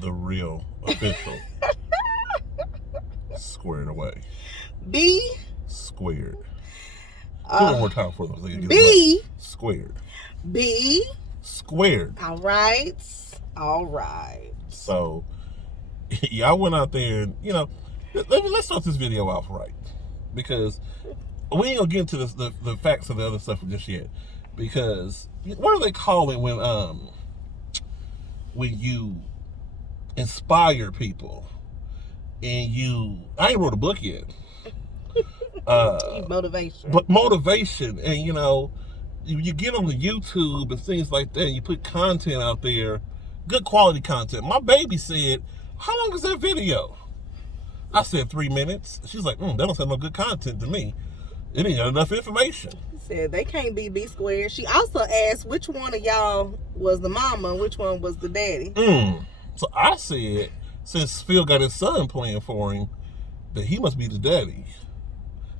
the real official squared away. B. Squared. Do it one more time for them so you get B. it right. Squared. B. Squared. All right. All right. So, y'all went out there and, let's start this video off right. Because we ain't going to get into the facts of the other stuff just yet. Because, what do they call it when you inspire people and I ain't wrote a book yet. Motivation. But motivation, and you get on the YouTube and things like that, and you put content out there, good quality content. My baby said, "How long is that video?" I said 3 minutes. She's like, "That don't sound no good content to me. It ain't got enough information." Said they can't be B squared. She also asked which one of y'all was the mama and which one was the daddy. So I said, since Phil got his son playing for him, that he must be the daddy.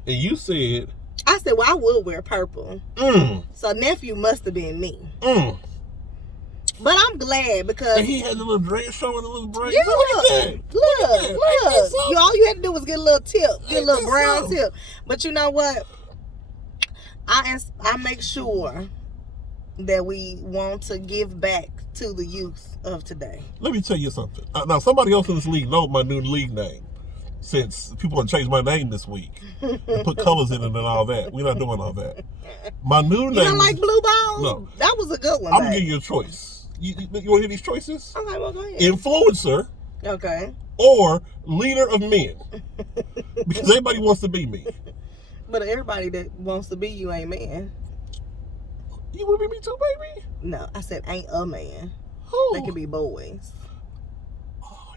And you said... I said, well, I would wear purple. So nephew must have been me. But I'm glad because... And he had the little dread showing the little braids. Yeah, look at that. Look. All you had to do was get a little tip. Get a little brown tip. But you know what? I make sure that we want to give back to the youth of today. Let me tell you something. Now, somebody else in this league knows my new league name. Since people have changed my name this week and put colors in it and all that. We're not doing all that. My new name... You don't like blue balls? No. That was a good one. I'm going to give you a choice. You want to hear these choices? Okay, well, go ahead. Influencer. Okay. Or leader of men. Because everybody wants to be me. But everybody that wants to be you ain't man. You want to be me too, baby? No, I said ain't a man. Who? They could be boys. Oh,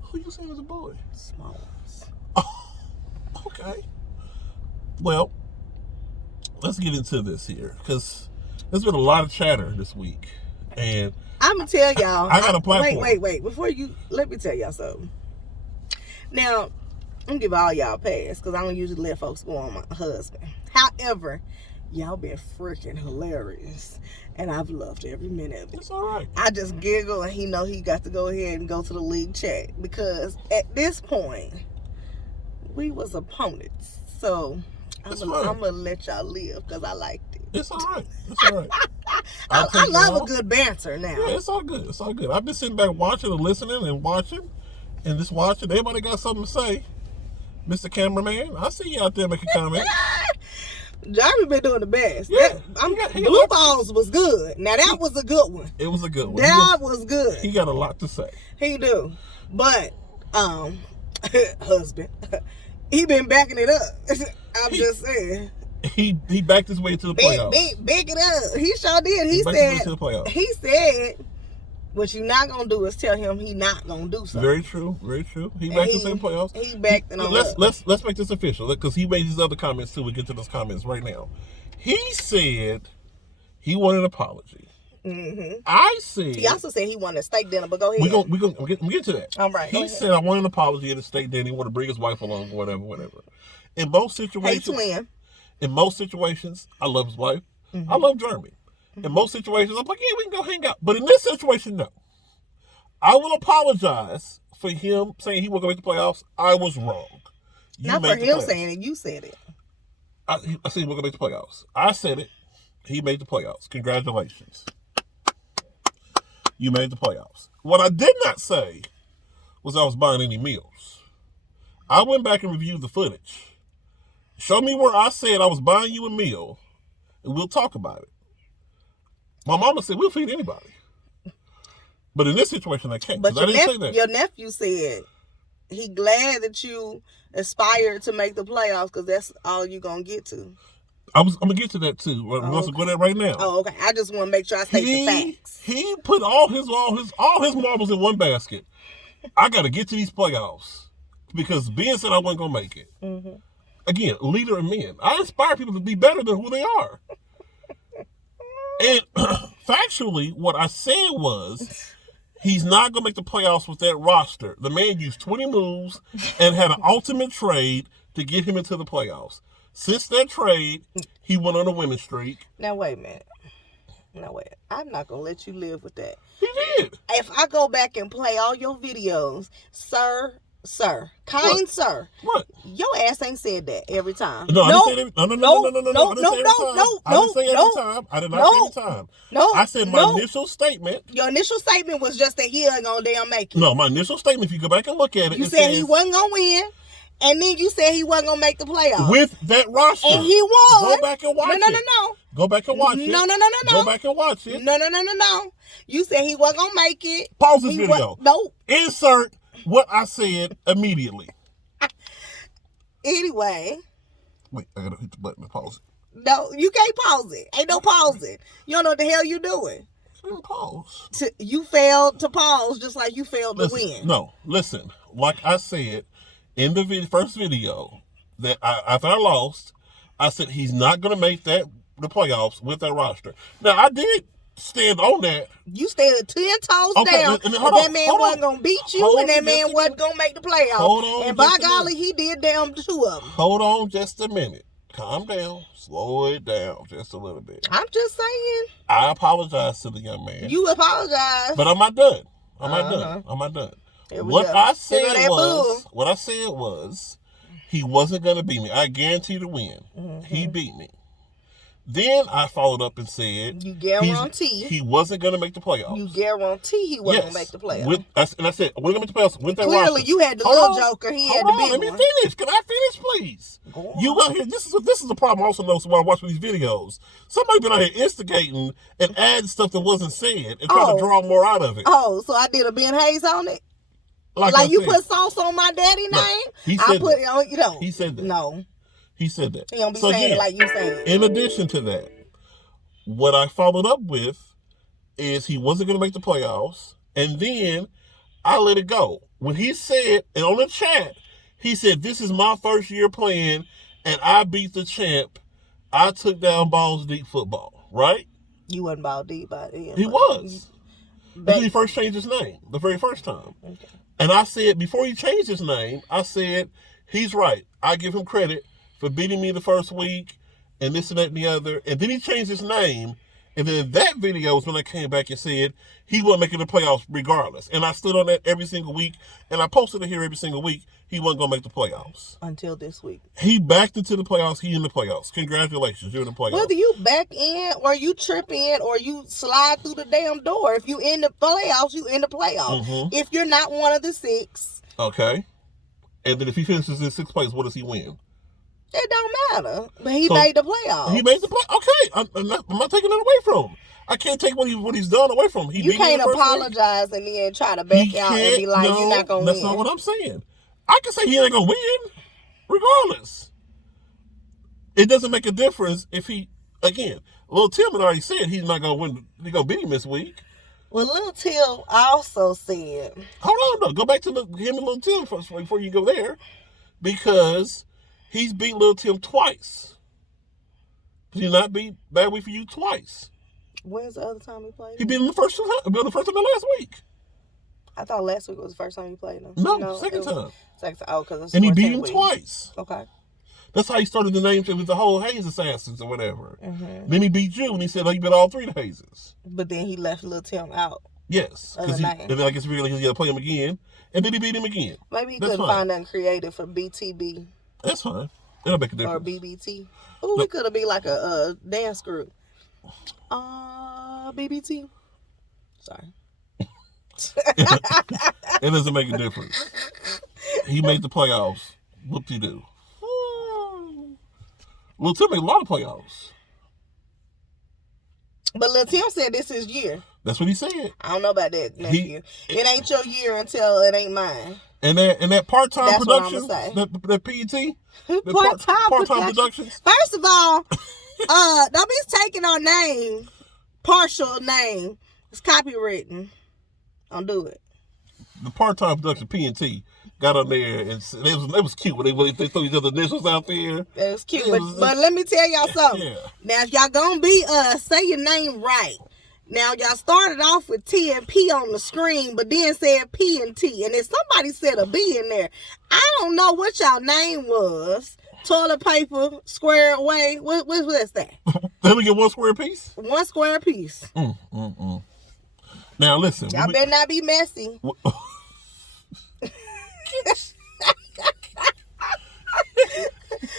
who you saying was a boy? Small. Okay. Well, let's get into this here because there's been a lot of chatter this week, and I'm gonna tell y'all. I got a platform. Wait. Let me tell y'all something. Now, I'm gonna give all y'all a pass because I don't usually let folks go on my husband. However, y'all been freaking hilarious, and I've loved every minute of it. It's all right. I just giggle, and he know he got to go ahead and go to the league chat because at this point. We was opponents, so I'm gonna let y'all live because I liked it. It's all right. I love a good banter now. Yeah, it's all good. It's all good. I've been sitting back watching and listening and watching, and just watching. Everybody got something to say. Mr. Cameraman, I see you out there making comments. Jeremy been doing the best. Yeah, Blue balls was good. Now that was a good one. It was a good one. That was good. He got a lot to say. He do, but husband. He been backing it up. I'm just saying. He backed his way to the playoffs. Back it up. He sure did. He said, what you not going to do is tell him he not going to do something. Very true. Very true. He backed us in the playoffs. He backed it on Let's make this official because he made his other comments too. We'll get to those comments right now. He said he wanted an apology. Mm-hmm. I said... He also said he wanted a steak dinner, but go ahead. We're gonna get to that. All right. He said, I want an apology at a steak dinner. He want to bring his wife along, whatever. In most situations... Hey, twin. In most situations, I love his wife. Mm-hmm. I love Jeremy. Mm-hmm. In most situations, I'm like, yeah, we can go hang out. But in this situation, no. I will apologize for him saying he was going to make the playoffs. I was wrong. Not for him saying it. You said it. I said he was going to make the playoffs. I said it. He made the playoffs. Congratulations. You made the playoffs. What I did not say was I was buying any meals. I went back and reviewed the footage. Show me where I said I was buying you a meal, and we'll talk about it. My mama said, we'll feed anybody. But in this situation, I can't. But I didn't say that. Your nephew said he glad that you aspired to make the playoffs because that's all you're going to get to. I'm gonna get to that too. We're gonna go there right now. Oh, okay. I just want to make sure I state the facts. He put all his marbles in one basket. I got to get to these playoffs because Ben said I wasn't gonna make it. Mm-hmm. Again, leader of men. I inspire people to be better than who they are. And factually, what I said was he's not gonna make the playoffs with that roster. The man used 20 moves and had an ultimate trade to get him into the playoffs. Since that trade, he went on a winning streak. Now, wait a minute. No way. I'm not gonna let you live with that. He did. If I go back and play all your videos, sir, kind sir, What? your ass ain't said that every time. No, I didn't say that. No. I didn't say every time. I did not say every time. No, I said my initial statement. Your initial statement was just that he ain't gonna damn make it. No, my initial statement, if you go back and look at it, you said he wasn't gonna win, and then you said he wasn't gonna make the playoffs. With that roster. And he won. Go back and watch it. No. Go back and watch it. No. Go back and watch it. No. You said he wasn't gonna make it. Pause this video. No. Insert what I said immediately. Anyway. Wait, I gotta hit the button to pause it. No, you can't pause it. Ain't no pausing. You don't know what the hell you doing. Pause. You failed to pause just like you failed to win. No, listen. Like I said in the first video that after I lost, I said he's not going to make the playoffs with that roster. Now, I did stand on that. You stood 10 toes down, and that man wasn't going to beat you, and that man wasn't going to make the playoffs. And by golly, he did damn 2 of them. Hold on just a minute. Calm down. Slow it down just a little bit. I'm just saying. I apologize to the young man. You apologize. But I'm not done. I'm not done. What I said was, he wasn't going to beat me. I guarantee to win. Mm-hmm. He beat me. Then I followed up and said, you guarantee he wasn't going to make the playoffs. You guarantee he wasn't going to make the playoffs. And I said, we're going to make the playoffs with that Clearly, roster. you had the little joker. He had the big one. Let me finish. Can I finish, please? You out here. This is the problem. I also know when I watch these videos. Somebody been out here instigating and adding stuff that wasn't said and trying to draw more out of it. Oh, so I did a Ben Hayes on it? Like you put sauce on my daddy name? He said I put it on, He said that. No. He said that. He don't be saying it like you saying. In addition to that, what I followed up with is he wasn't going to make the playoffs, and then I let it go. When he said, and on the chat, he said, this is my first year playing, and I beat the champ. I took down Balls Deep football, right? You wasn't Balls Deep by then. He was. When he first changed his name, the very first time. Okay. And I said, before he changed his name, I said, he's right. I give him credit for beating me the first week and this and that and the other. And then he changed his name. And then that video was when I came back and said he wasn't making the playoffs regardless. And I stood on that every single week. And I posted it here every single week. He wasn't going to make the playoffs. Until this week. He backed into the playoffs. He in the playoffs. Congratulations. You're in the playoffs. Whether you back in or you trip in or you slide through the damn door, if you in the playoffs, you in the playoffs. Mm-hmm. If you're not one of the 6. Okay. And then if he finishes in 6th place, what does he win? It don't matter. But he made the playoffs. He made the play. Okay. I'm not taking it away from him. I can't take what he's done away from him. You can't apologize and then try to back out and be like, you're not going to win. That's not what I'm saying. I can say he ain't going to win regardless. It doesn't make a difference if he, again, Lil Tim had already said he's not going to win. He's going to beat him this week. Well, Lil Tim also said. Hold on, no. Go back to him and Lil Tim first before you go there. Because he's beat Lil Tim twice. Did he not beat Bad Week for You twice? When's the other time he played? He beat him the first time last week. I thought last week was the first time he played him. No, second time. Second time. Oh, because and he beat him twice. Okay. That's how he started the name with the whole Hayes Assassins or whatever. Mm-hmm. Then he beat you and he said, he beat all 3 of the Hazes. But then he left Lil Tim out. Yes. And then I guess he realized he had to play him again. And then he beat him again. Maybe he couldn't find nothing creative for BTB. That's fine. It'll make a difference. Or BBT. Ooh, we could have been like a dance group. BBT. Sorry. It doesn't make a difference. He made the playoffs. Whoop-de-doo. Lil Tim made a lot of playoffs. But Lil Tim said this is his year. That's what he said. I don't know about that, nephew. It ain't your year until it ain't mine. And that part-time production, that PET, part-time productions. First of all, don't be taking our name, partial name. It's copywritten. Don't do it. The part-time production PNT got on there and it was cute when they threw each other initials out there. It was cute, but let me tell y'all something. Yeah. Now, if y'all gonna be say your name right. Now, y'all started off with T and P on the screen, but then said P and T. And if somebody said a B in there, I don't know what y'all name was. toilet paper square away. What's that? They only get one square piece? One square piece. Now, listen. Y'all better not be messy.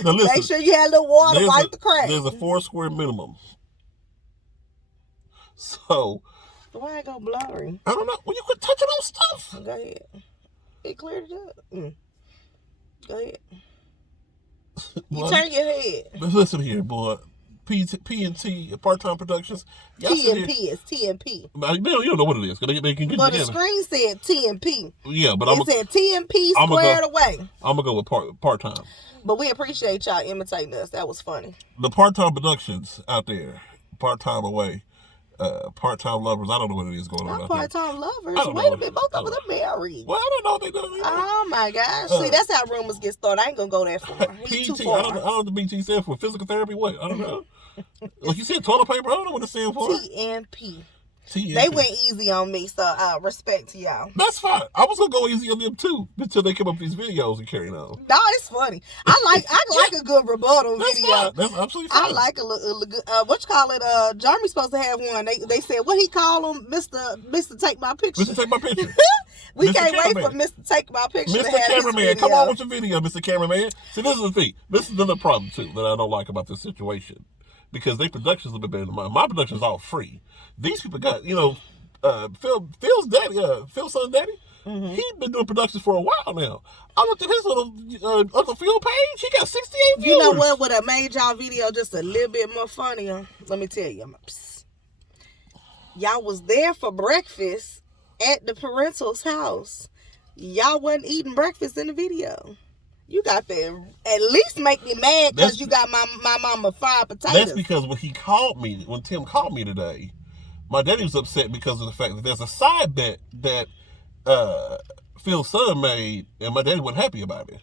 Now, listen. Make sure you have a little water, wipe the crack. There's a 4 square minimum. So. Why it go blurry? I don't know. Well, you quit touching on stuff. Go ahead. It cleared it up. Go ahead. You turn your head. But listen here, boy. P&T, Part-Time Productions. T&P is T&P. You don't know what it is. They can get But you the screen said T&P. Yeah, but it said T&P squared away. I'm going to go with part-time. But we appreciate y'all imitating us. That was funny. The Part-Time Productions out there. Part-time away. Part-time lovers. I don't know what it is going on. Not part-time lovers. Wait a minute, both of them are married. Well, I don't know what they doing. Oh my gosh! See, that's how rumors get started. I ain't gonna go that far. He's too far. I don't know what the BT stands for. Physical therapy. What? I don't know. Like you said, toilet paper. I don't know what it stands for. T&P. T&P. They went easy on me, so respect to y'all. That's fine. I was gonna go easy on them too until they come up with these videos and carry on. No, it's funny. I like a good rebuttal video. Fine. That's absolutely fine. I like a good. What you call it? Jeremy's supposed to have one. They said what he call him, Mr. Take My Picture. Mr. Take My Picture. We Mr. can't Cameraman. wait for Mr. Take My Picture. Mr. To have Cameraman, come on with your video, Mr. Cameraman. See, this is the thing. This is another problem too that I don't like about this situation because their production's a little bit better than mine. My production's all free. These people got Phil's daddy, Phil's son daddy. Mm-hmm. He's been doing productions for a while now. I looked at his little Uncle Phil page. He got 68 views. You know what would have made y'all video just a little bit more funnier? Let me tell you. Y'all was there for breakfast at the parental's house. Y'all wasn't eating breakfast in the video. You got to at least make me mad because you got my mama fried potatoes. That's because when Tim called me today, my daddy was upset because of the fact that there's a side bet that Phil's son made, and my daddy wasn't happy about it.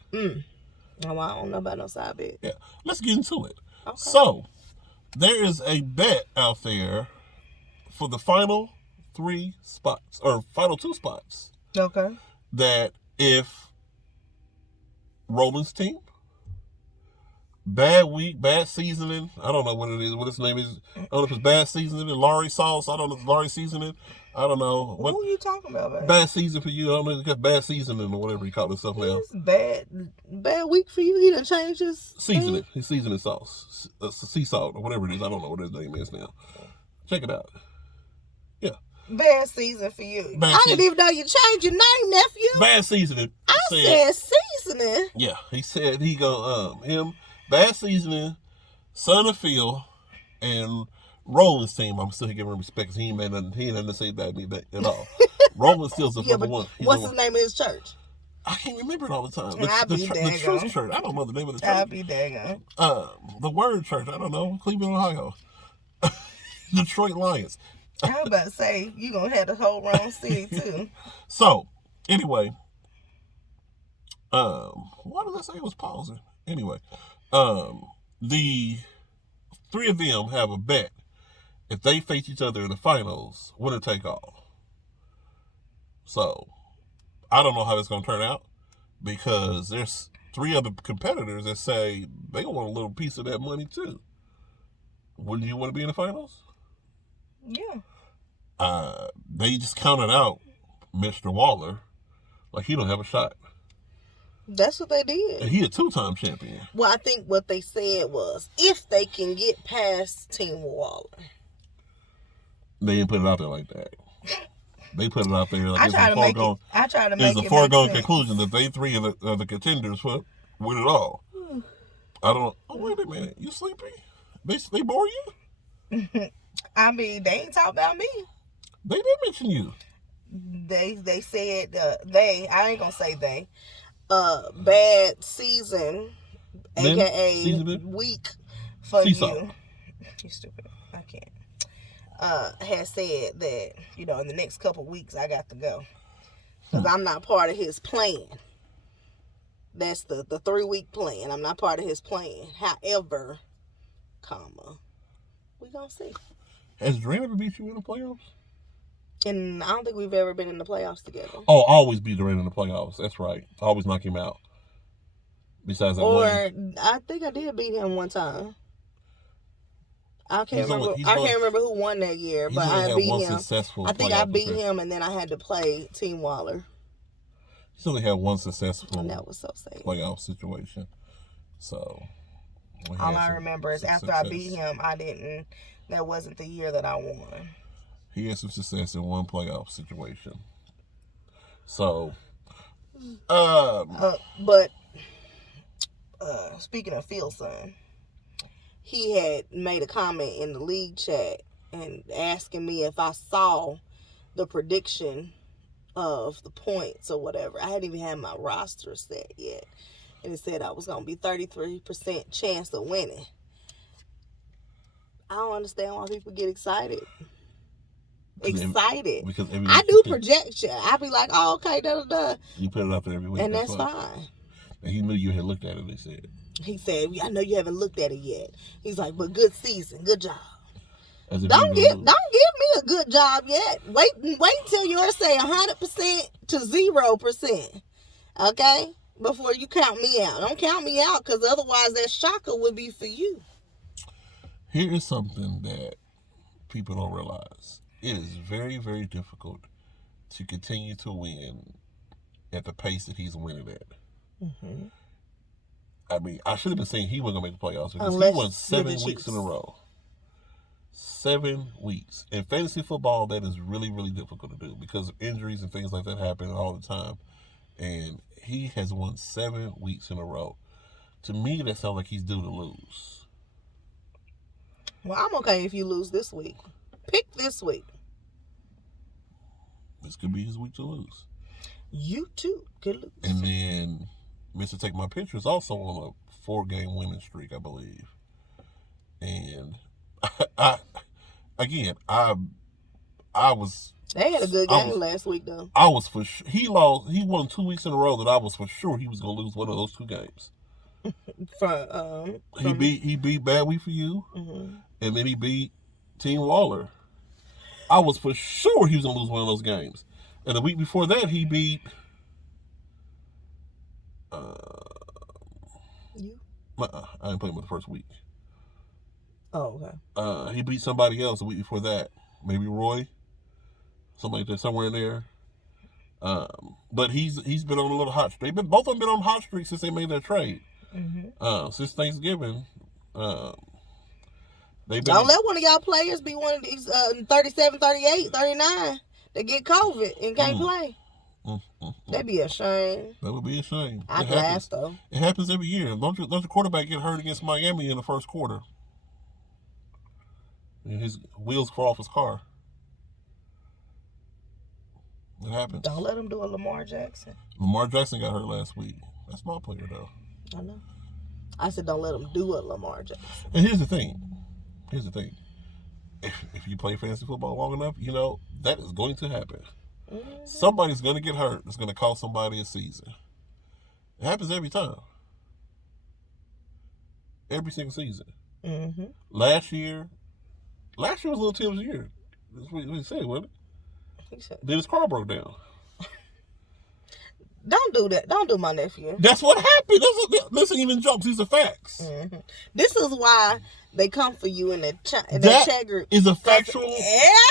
Oh, I don't know about no side bet. Yeah, let's get into it. Okay. So, there is a bet out there for the final 3 spots, or final 2 spots. Okay. That if Roland's team, bad week, bad seasoning, I don't know what it is, what his name is. I don't know if it's bad seasoning and Laurie sauce. I don't know if it's Laurie seasoning. I don't know. What are you talking about, baby? Bad season for you. I don't know if it's got bad seasoning or whatever he called himself now. It's bad week for you. He done changed his seasoning. His seasoning sauce. Sea salt or whatever it is. I don't know what his name is now. Check it out. Yeah. Bad season for you. I didn't even know you changed your name, nephew. Bad seasoning. I said seasoning. Yeah. He said him, bad seasoning, son of Phil, and Roland's team. I'm still giving him respect because he ain't nothing to say that at all. Roland still's the number one. What's the name of his church? I can't remember it all the time. The Truth Church. I don't know the name of the church. I'll be daggone. The Word Church. I don't know. Cleveland, Ohio. Detroit Lions. I was about to say, you going to have the whole wrong city, too. So, anyway. Why did I say it was pausing? Anyway. The 3 of them have a bet. If they face each other in the finals, winner take all. So, I don't know how it's going to turn out. Because there's 3 other competitors that say they want a little piece of that money, too. Wouldn't you want to be in the finals? Yeah. They just counted out Mr. Waller like he don't have a shot. That's what they did. And he a 2-time champion. Well, I think what they said was if they can get past Team Waller. They didn't put it out there like that. They put it out there like I try to make it's a foregone conclusion that they 3 are the contenders for win it all. I don't know. Oh, wait a minute. You sleepy? They bore you? I mean, they ain't talking about me. They did mention you. They said I ain't gonna say they. Bad season, aka week for you. You stupid. I can't. Has said that in the next couple weeks I got to go because I'm not part of his plan. That's the 3-week plan. I'm not part of his plan. However, we gonna see. Has Dre ever beat you in the playoffs? And I don't think we've ever been in the playoffs together. Oh, always beat Durant in the playoffs. That's right. Always knock him out. Besides that Or one? I think I did beat him one time. I can't remember. He's I can't remember who won that year, but I beat him. I think I beat him, and then I had to play Team Waller. He's only had one successful. And that was so sad. Playoff situation. So. All I remember is after I beat him, that wasn't the year that I won. He had some success in one playoff situation. So, but speaking of Phil's son, he had made a comment in the league chat and asking me if I saw the prediction of the points or whatever. I hadn't even had my roster set yet. And it said I was going to be 33% chance of winning. I don't understand why people get excited. Because I do projection. I be like, oh, okay, da-da-da. You put it up there every week. And that's fine. And he knew you had looked at it, He said, I know you haven't looked at it yet. He's like, but good season, good job. Don't give me a good job yet. Wait until yours say 100% to 0%. Okay? Before you count me out. Don't count me out, because otherwise that shocker would be for you. Here is something that people don't realize. It is very, very difficult to continue to win at the pace that he's winning at. Mm-hmm. I mean, I should have been saying he wasn't going to make the playoffs because he won 7 weeks in a row. 7 weeks. In fantasy football, that is really, really difficult to do because of injuries and things like that happen all the time. And he has won 7 weeks in a row. To me, that sounds like he's due to lose. Well, I'm okay if you lose this week. Pick this week. This could be his week to lose. You too could lose. And then Mr. Take My Picture is also on a 4-game winning streak, I believe. And I was. They had a good game last week, though. I was for sure. He won 2 weeks in a row that I was for sure he was going to lose one of those 2 games. He beat Bad Week for You, mm-hmm. and then he beat Team Waller. I was for sure he was going to lose one of those games. And the week before that, he beat you. I didn't play him the first week. Oh, okay. He beat somebody else the week before that. Maybe Roy. Something like that, somewhere in there. But he's been on a little hot streak. Both of them been on hot streak since they made their trade. Mm-hmm. Since Thanksgiving. Don't let one of y'all players be one of these 37, 38, 39 that get COVID and can't play. That'd be a shame. That would be a shame. I'd laugh, though. It happens every year. Don't your quarterback get hurt against Miami in the first quarter? And his wheels fall off his car. It happens. Don't let him do a Lamar Jackson. Lamar Jackson got hurt last week. That's my player, though. I know. I said don't let him do a Lamar Jackson. And here's the thing. If you play fantasy football long enough, you know that is going to happen. Mm-hmm. Somebody's going to get hurt. It's going to cost somebody a season. It happens every time. Every single season. Mm-hmm. Last year was a little Tim's year. That's what he said, wasn't it? He said. Then his car broke down. Don't do that. Don't do my nephew. That's what happened. This ain't even jokes. These are facts. Mm-hmm. This is why they come for you in the chat group. Is a factual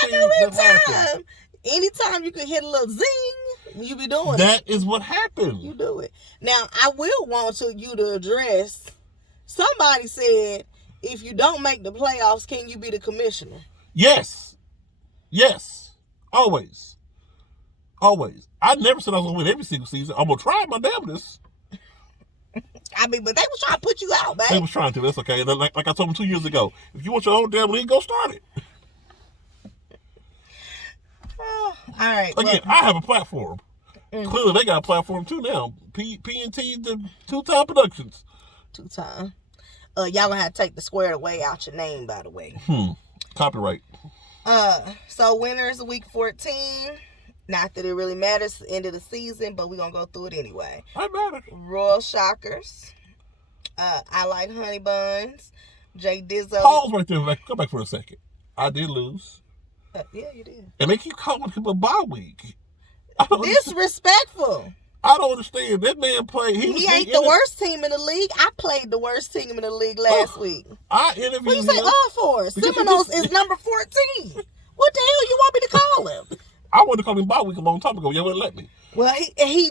every time. Anytime you can hit a little zing, you be doing it. That is what happened. You do it. Now, I will want you to address, somebody said, if you don't make the playoffs, can you be the commissioner? Yes. Always. I never said I was going to win every single season. I'm going to try my damnedest. I mean, but they was trying to put you out, man. They was trying to. That's okay. Like I told them 2 years ago, if you want your own damn league, go start it. All right. Again, I have a platform. Mm-hmm. Clearly, they got a platform too now. P&T, the 2-time productions. 2-time. Y'all gonna have to take the squared away out your name, by the way. Copyright. So winners week 14. Not that it really matters, end of the season, but we're gonna go through it anyway. It matters. Royal Shockers. I Like Honey Buns. Jay Dizzo. Pause right there. Go back for a second. I did lose. Yeah, you did. And they keep calling him a bye week. Disrespectful. I don't understand. That man played. He ain't the worst team in the league. I played the worst team in the league last week. I interviewed What you say him. for? Seminoles is number 14. What the hell you want me to call him? I wanted to call him bye week a long time ago. You wouldn't let me. Well, he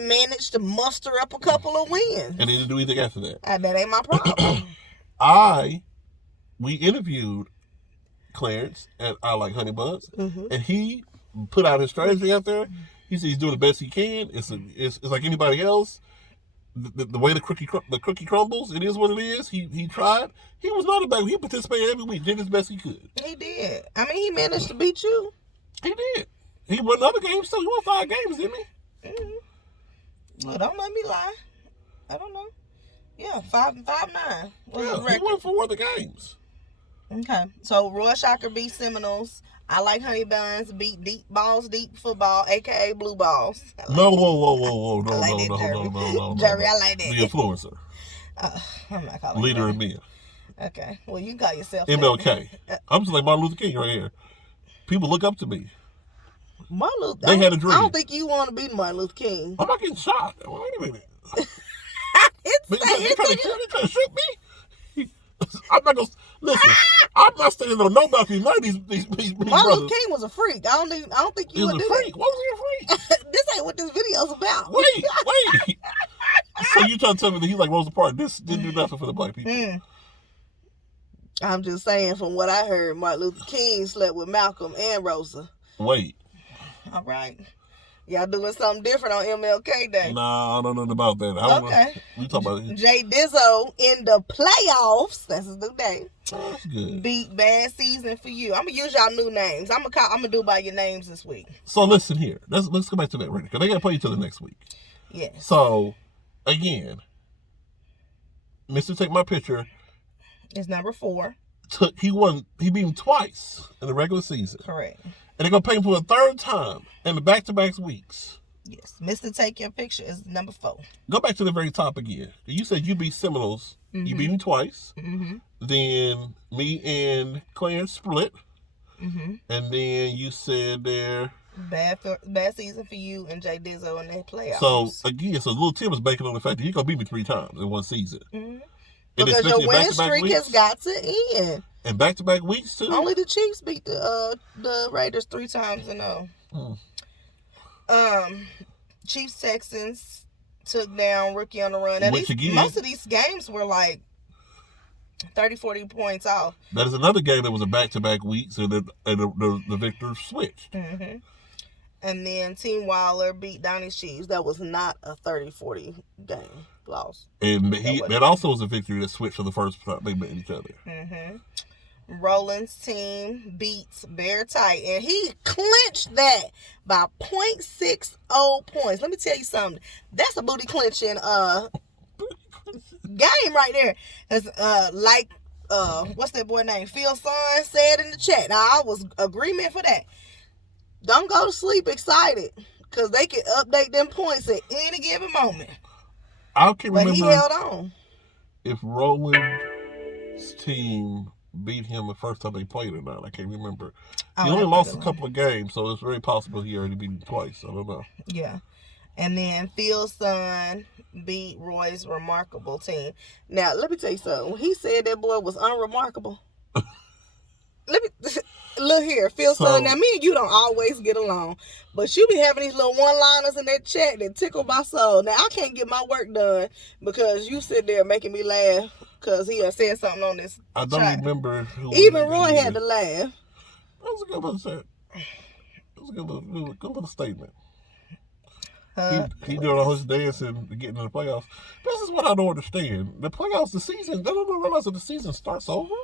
managed to muster up a couple of wins. And he didn't do anything after that. That ain't my problem. We interviewed Clarence at I Like Honey Buns, and he put out his strategy out there. He said he's doing the best he can. It's like anybody else. The way the cookie crumbles, it is what it is. He tried. He was not a bad. He participated every week, did his best he could. He did. I mean, he managed to beat you. He did. He won other games too. He won 5 games, didn't he? Well, don't let me lie. I don't know. Yeah, 5-9. Yeah, he won 4 other games. Okay, so Roy Shocker beat Seminoles. I Like Honey Buns beat Deep Balls Deep Football, aka Blue Balls. No, whoa, no, Jerry, I like that. The influencer. I'm not calling Leader you of men. Okay, well you can call yourself MLK. I'm just like Martin Luther King right here. People look up to me. Martin Luther. They had a dream. I don't think you want to be Martin Luther King. I'm not getting shot. Wait a minute. They trying to shoot me? I'm not gonna listen. I'm not standing on no balcony. None of these Martin brothers. Luther King was a freak. I don't think you He was would a do freak. What was he a freak? This ain't what this video's about. Wait. So you trying to tell me that he's like Rosa Parks? This didn't do nothing for the black people. I'm just saying, from what I heard, Martin Luther King slept with Malcolm and Rosa. Wait. All right. Y'all doing something different on MLK Day. Nah, I don't know nothing about that. Okay. We talking about it. Jay Dizzo in the playoffs. That's his new name. That's good. Beat Bad Season for You. I'm gonna use y'all new names. I'm gonna do by your names this week. So listen here. Let's go back to that right because they gotta play each other next week. Yes. So again, Mr. Take My Picture. It's number 4. He beat him twice in the regular season. Correct. And they're gonna pay him for a 3rd time in the back-to-back weeks. Yes. Mr. Take Your Picture is number 4. Go back to the very top again. You said you beat Seminoles. You beat him twice. Then me and Clarence split. And then you said there Bad Season for You and Jay Dizzo in the playoffs. So again, Little Tim is banking on the fact that he's gonna beat me 3 times in one season. Because your winning streak has got to end. And back-to-back weeks too. Only the Chiefs beat the Raiders 3 times in a row. Chiefs Texans took down Rookie on the Run. Now most of these games were like 30-40 points off. That is another game that was a back-to-back weeks, and the victors switched. And then Team Wilder beat Donnie Chiefs. That was not a 30-40 game loss. And that also was a victory that switched for the first time they met each other. Roland's team beats Bear Tight, and he clinched that by 0.60 points. Let me tell you something. That's a booty clinching game right there. It's what's that boy name? Phil Son said in the chat. Now I was agreement for that. Don't go to sleep excited, because they can update them points at any given moment. I can't remember. But he held on. If Roland's team beat him the first time they played or not, I can't remember. He only lost a couple of games, so it's very possible he already beat him twice. I don't know. Yeah. And then Phil's son beat Roy's remarkable team. Now, let me tell you something. When he said that boy was unremarkable, look here, Phil's son. Now, me and you don't always get along, but you be having these little one-liners in that chat that tickle my soul. Now, I can't get my work done because you sit there making me laugh because he had said something on this I don't chat. Remember. Even Roy had to laugh. That was a good little chat. That was a good little statement. He doing all his dancing to get into the playoffs. This is what I don't understand. The playoffs, the season, they don't realize that the season starts over.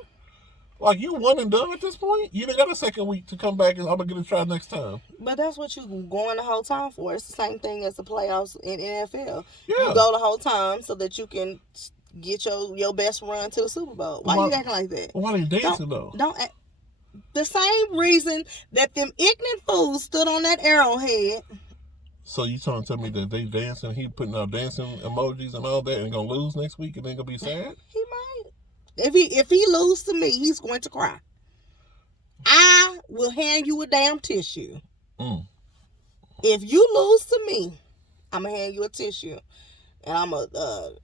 Like, you one and done at this point? You done got a second week to come back and I'm going to get a try next time. But that's what you going the whole time for. It's the same thing as the playoffs in NFL. Yeah. You go the whole time so that you can get your best run to the Super Bowl. Why you acting like that? Why they dancing, though? Don't act. The same reason that them ignorant fools stood on that arrowhead. So you trying to tell me that they dancing, he putting out dancing emojis and all that and going to lose next week and then going to be sad? He might. If he lose to me, he's going to cry. I will hand you a damn tissue. If you lose to me, I'm going to hand you a tissue. And I'm going to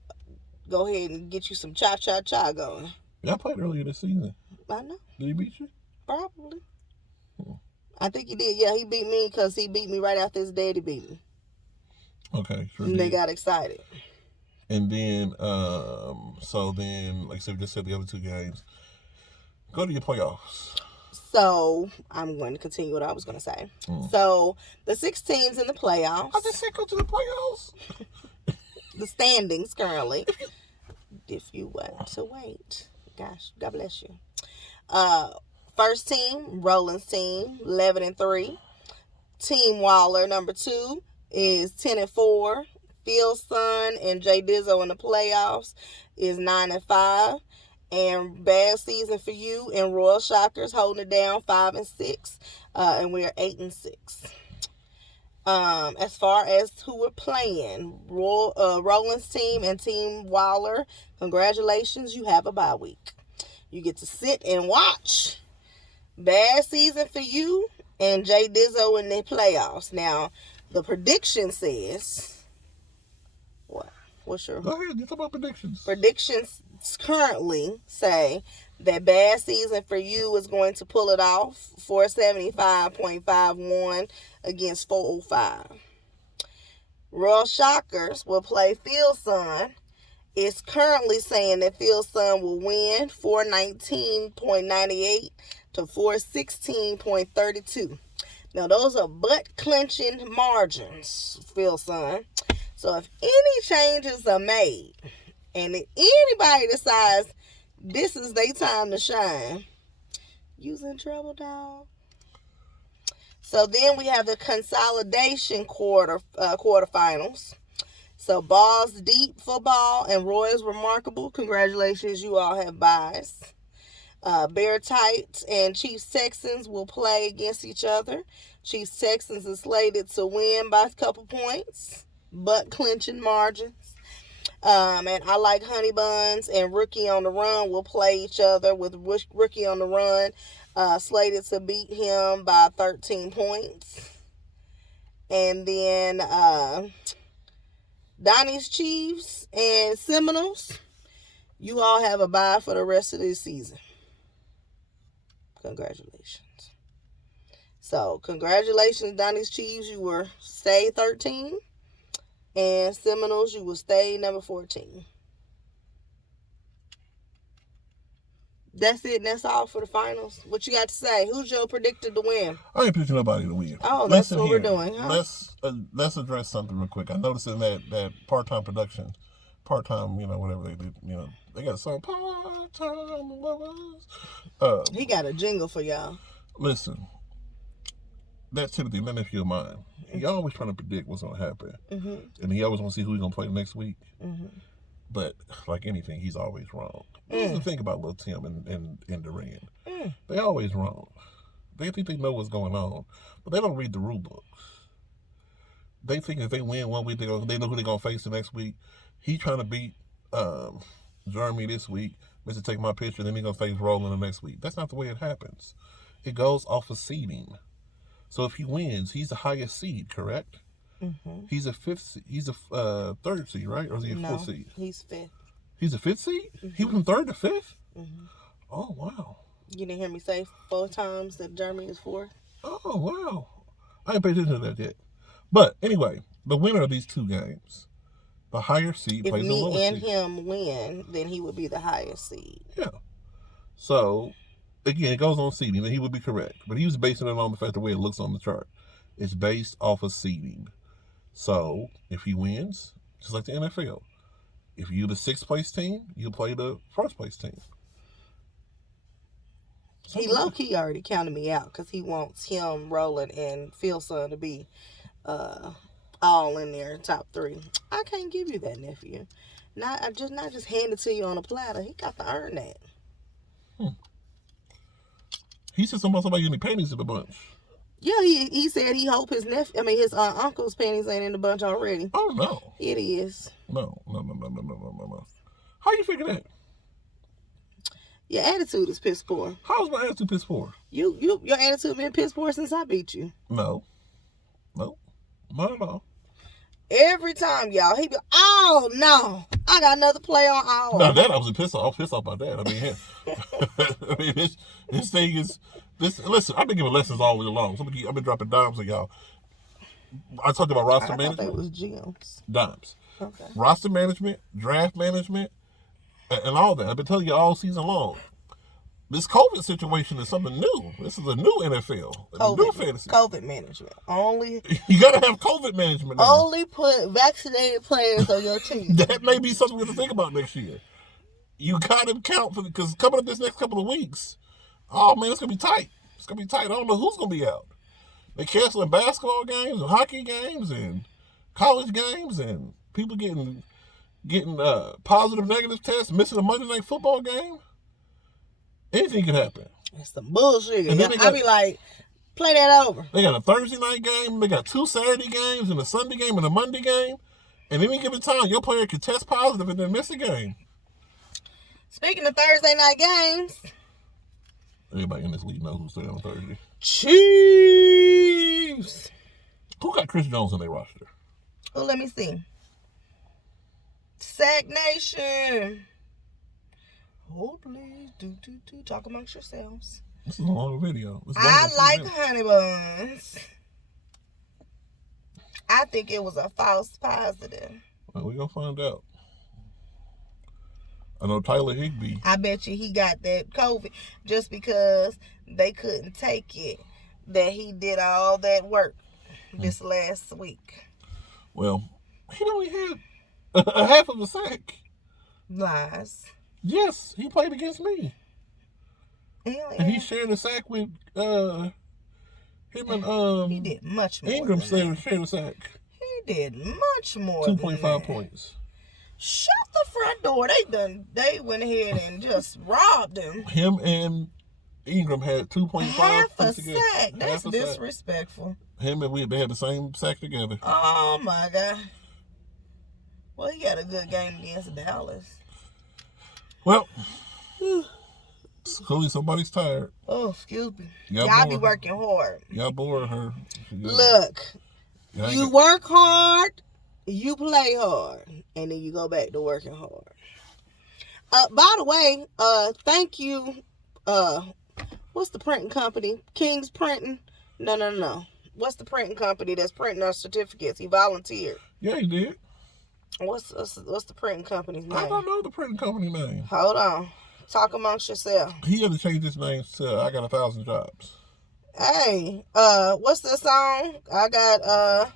go ahead and get you some cha-cha-cha going. Y'all played earlier this season. I know. Did he beat you? Probably. I think he did. Yeah, he beat me because he beat me right after his daddy beat me. Okay, sure. And they got excited. And then, so then, like I said, we just said the other two games. Go to your playoffs. So, I'm going to continue what I was going to say. So, the 6 teams in the playoffs. I just said go to the playoffs. The standings currently. If you want to wait. Gosh, God bless you. First team, Roland's team, 11-3. Team Waller, number 2, is 10-4. Phil Son and Jay Dizzo in the playoffs is 9-5. And bad season for you and Royal Shockers holding it down 5-6. And we're 8-6. As far as who we're playing, Roland's team and Team Waller, congratulations, you have a bye week. You get to sit and watch. Bad season for you and Jay Dizzo in the playoffs. Now, the prediction says, what? What's your... Go ahead, you talk about predictions. Predictions currently say that bad season for you is going to pull it off, 475.51 against 405. Royal Shockers will play Phil Son. It's currently saying that Phil Son will win 419.98 to 416.32. Now, those are butt-clenching margins, Phil Son. So, if any changes are made, and if anybody decides this is their time to shine, you's in trouble, dog. So, then we have the consolidation quarterfinals. So, Balls Deep Football and Royals Remarkable. Congratulations, you all have byes. Bear Tights and Chiefs Texans will play against each other. Chiefs Texans is slated to win by a couple points, butt clinching margins. And I Like Honey Buns and Rookie on the Run will play each other, with Rookie on the Run slated to beat him by 13 points. And then Donnie's Chiefs and Seminoles, you all have a bye for the rest of this season. Congratulations. So, congratulations, Donnie's Chiefs. You were stay 13. And Seminoles, you will stay number 14. That's it. That's all for the finals. What you got to say? Who's your predictor to win? I ain't predicting nobody to win. Oh, that's what we're doing, huh? Let's address something real quick. I noticed in that part-time production, part-time, whatever they do, they got a song, part-time lovers. He got a jingle for y'all. Listen, that's Timothy, my nephew of mine. He always trying to predict what's going to happen. Mm-hmm. And he always want to see who he's going to play next week. Mm-hmm. But like anything, he's always wrong. That's the thing about Lil Tim and Duran. They always wrong. They think they know what's going on, but they don't read the rule books. They think if they win one week, they know who they're going to face the next week. He trying to beat Jeremy this week. Mr. Take My Picture, then he's going to face Roland the next week. That's not the way it happens. It goes off of seeding. So if he wins, he's the highest seed, correct? Mm-hmm. He's a fifth seed. He's a third seed, right? Or is he a fourth seed? He's fifth. He's a fifth seed? Mm-hmm. He went from third to fifth? Mm-hmm. Oh, wow. You didn't hear me say 4 times that Jeremy is fourth? Oh, wow. I ain't paid attention to that yet. But anyway, the winner of these two games, the higher seed plays the lower seed. If me and him win, then he would be the highest seed. Yeah. So, again, it goes on seeding, and he would be correct. But he was basing it on the fact the way it looks on the chart. It's based off of seeding. So, if he wins, just like the NFL, if you're the 6th place team, you play the 1st place team. He low-key already counted me out because he wants him, Roland, and Phil Son to be all in there, top 3. I can't give you that, nephew. Not just hand it to you on a platter. He got to earn that. He said something about somebody using panties in the bunch. Yeah, he said he hope his his uncle's panties ain't in the bunch already. Oh, no. It is. No. How you figure that? Your attitude is piss poor. How is my attitude piss poor? Your attitude been piss poor since I beat you. No. Not at all. Every time, y'all, he be, oh no, I got another play on our. Now that I was pissed off. Pissed off about that. I mean, I mean, this thing is this. Listen, I've been giving lessons all week long. So I've been dropping dimes on y'all. I talked about roster management. It was gems. Dimes. Okay. Roster management, draft management, and all that. I've been telling you all season long. This COVID situation is something new. This is a new NFL, a new fantasy. COVID management. Only you gotta have COVID management. Now. Only put vaccinated players on your team. That may be something we have to think about next year. You gotta count for because coming up this next couple of weeks, oh man, it's gonna be tight. It's gonna be tight. I don't know who's gonna be out. They're canceling basketball games and hockey games and college games and people getting positive, negative tests, missing a Monday Night Football game. Anything can happen. It's some bullshit. And then I be like, play that over. They got a Thursday night game. They got 2 Saturday games and a Sunday game and a Monday game. And any given time, your player can test positive and then miss a game. Speaking of Thursday night games. Everybody in this league knows who's there on Thursday. Chiefs. Who got Chris Jones on their roster? Oh, let me see. Sack Nation. Oh, please. Do. Talk amongst yourselves. This is a long video. I like honey buns. I think it was a false positive. Well, we're going to find out. I know Tyler Higbee. I bet you he got that COVID just because they couldn't take it that he did all that work this last week. Well, he only had a half of a sack. Lies. Yes, he played against me. And he shared a sack with him and he did much more. Ingram shared a sack. He did much more. 2.5 points. Shut the front door. They went ahead and just robbed him. Him and Ingram had 2.5 half a together. sack. That's disrespectful. Him and they had the same sack together. Oh my God. Well, he had a good game against Dallas. Well, clearly somebody's tired. Oh, excuse me. Y'all be working hard. Y'all bored her. Look, you work hard, you play hard, and then you go back to working hard. By the way, thank you. What's the printing company? King's Printing? No. What's the printing company that's printing our certificates? He volunteered. Yeah, he did. What's the printing company's name? I don't know the printing company name. Hold on. Talk amongst yourself. He had to change his name to I Got 1,000 Jobs. Hey, what's that song? I got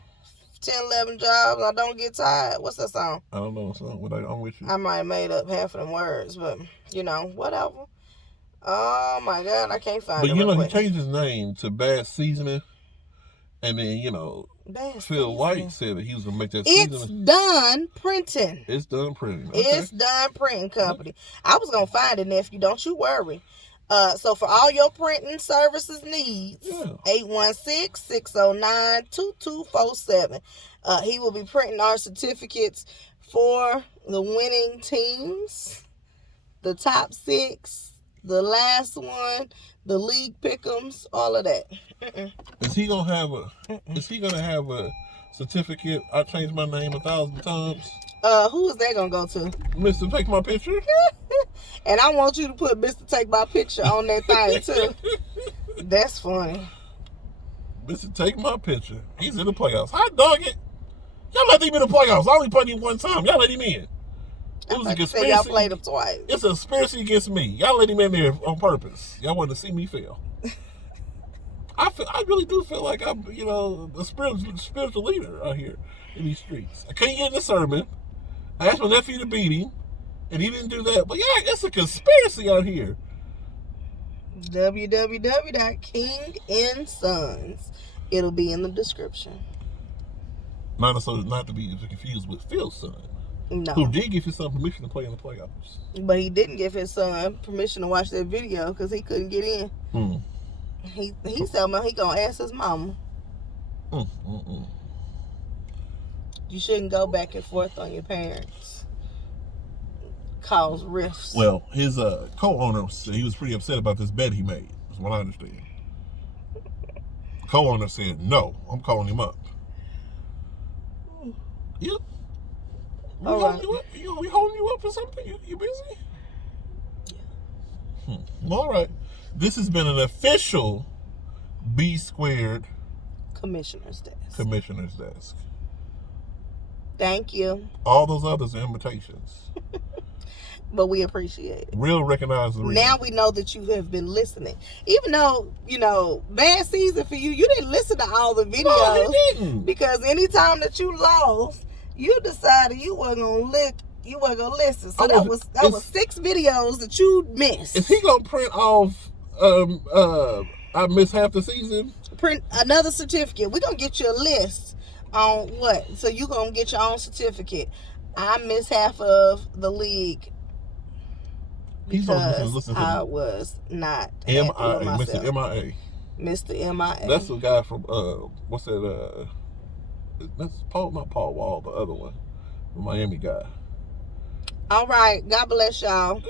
10, 11 jobs. I don't get tired. What's that song? I don't know. So I'm with you. I might have made up half of them words, but whatever. Oh my God, I can't find it. But he changed his name to Bad Seasoning. And then, Phil White said that he was going to make that seasoning. It's done printing. It's done printing. Okay. It's done printing company. I was going to find it, nephew. Don't you worry. So for all your printing services needs, 816-609-2247. He will be printing our certificates for the winning teams, the top 6, the last one, the league pick'ems, all of that. Is he gonna have a certificate? I changed my name 1,000 times. Who is that gonna go to? Mr. Take My Picture. And I want you to put Mr. Take My Picture on that thing too. That's funny. Mr. Take My Picture. He's in the playoffs. Hot dog it. Y'all let him in the playoffs. I only played him one time. Y'all let him in. It was a conspiracy. Y'all played him twice. It's a conspiracy against me. Y'all let him in there on purpose. Y'all wanted to see me fail. I really do feel like I'm, a spiritual leader out here in these streets. I can't get in the sermon. I asked my nephew to beat him, and he didn't do that. But yeah, it's a conspiracy out here. www.KingandSons. It'll be in the description. Not to be confused with Phil's son. No. Who did give his son permission to play in the playoffs. But he didn't give his son permission to watch that video because he couldn't get in. He said, man, he gonna ask his mama. You shouldn't go back and forth on your parents. Cause rifts. Well, his co-owner said he was pretty upset about this bet he made. That's what I understand. Co-owner said, no, I'm calling him up. Yep. We All holding right. you up. We holding you up for something? You busy? Yeah. Well, all right. This has been an official B Squared Commissioner's desk. Commissioner's Desk. Thank you. All those others are invitations. But we appreciate it. Real recognize the real. Now we know that you have been listening. Even though, bad season for you, you didn't listen to all the videos. No, he didn't. Because anytime that you lost, you decided you weren't gonna listen. So that was 6 videos that you missed. Is he gonna print off I missed half the season? Print another certificate. We're gonna get you a list on what? So you gonna get your own certificate. I missed half of the league. He's Because listen to I me. was not MIA, happy with Mr. myself. MIA. Mr. MIA. That's the guy from what's that? That's not Paul Wall, the other one, the Miami guy. All right, God bless y'all.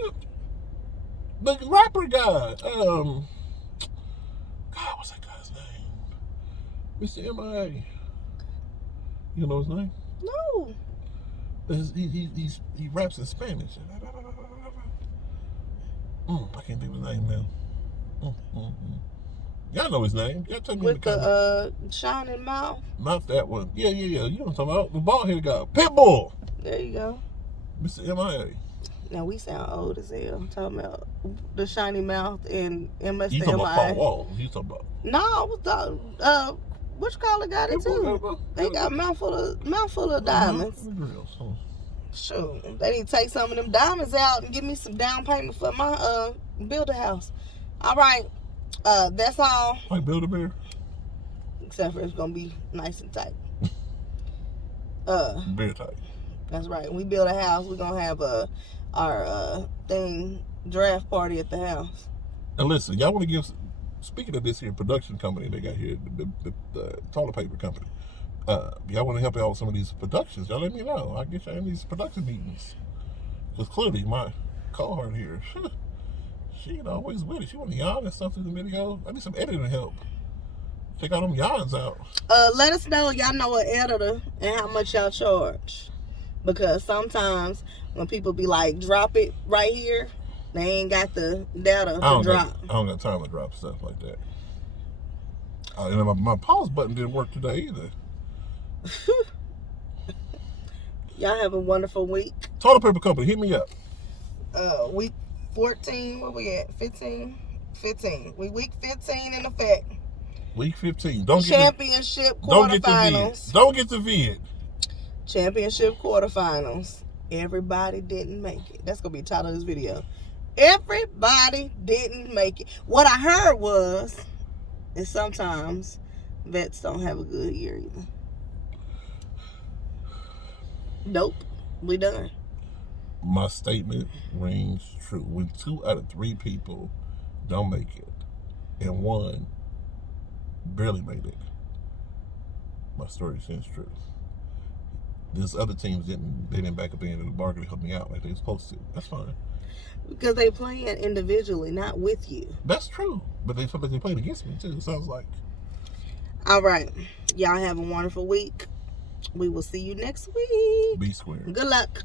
The rapper guy. God, what's that guy's name? Mr. MIA. You know his name? No. He raps in Spanish. I can't think of his name now. Y'all know his name. Y'all tell me With in the comments. the shining mouth. Not that one. Yeah. You know what I'm talking about. The bald headed guy. Pitbull. There you go. Mr. MIA. Now we sound old as hell. I'm talking about the shiny mouth and Mr. You talking about Paul MIA. Wall. You talking about. No, I was talking, what you call it got it too. They got a mouthful of diamonds. Sure. They need to take some of them diamonds out and give me some down payment for my build a house. All right. That's all. Like Build-A-Bear? Except for it's gonna be nice and tight. Bear tight. That's right. We build a house, we're gonna have our draft party at the house. And listen, y'all want to give. Speaking of this here production company they got here, the toilet paper company. Y'all want to help out with some of these productions? Y'all let me know. I'll get y'all in these production meetings. Because clearly my cohort here, she ain't always with it. She want to yawn and stuff through the video. I need some editing help. Check out them yawns out. Let us know y'all know an editor and how much y'all charge. Because sometimes when people be like, drop it right here, they ain't got the data to drop. I don't got time to drop stuff like that. And my pause button didn't work today either. Y'all have a wonderful week. Toilet paper company, hit me up. Week 14, where we at? 15? 15. We week 15 in effect. Week 15. Championship quarterfinals. Don't get the vid. Championship quarterfinals. Everybody didn't make it. That's going to be the title of this video. Everybody didn't make it. What I heard was, is sometimes vets don't have a good year either. Nope. We done. My statement rings true. When 2 out of 3 people don't make it, and 1 barely made it, my story stands true. These other teams didn't back up the end of the bargain to help me out like they were supposed to. That's fine. Because they playing individually, not with you. That's true. But they feel like they played against me too, it sounds like. All right. Y'all have a wonderful week. We will see you next week. B Squared. Good luck.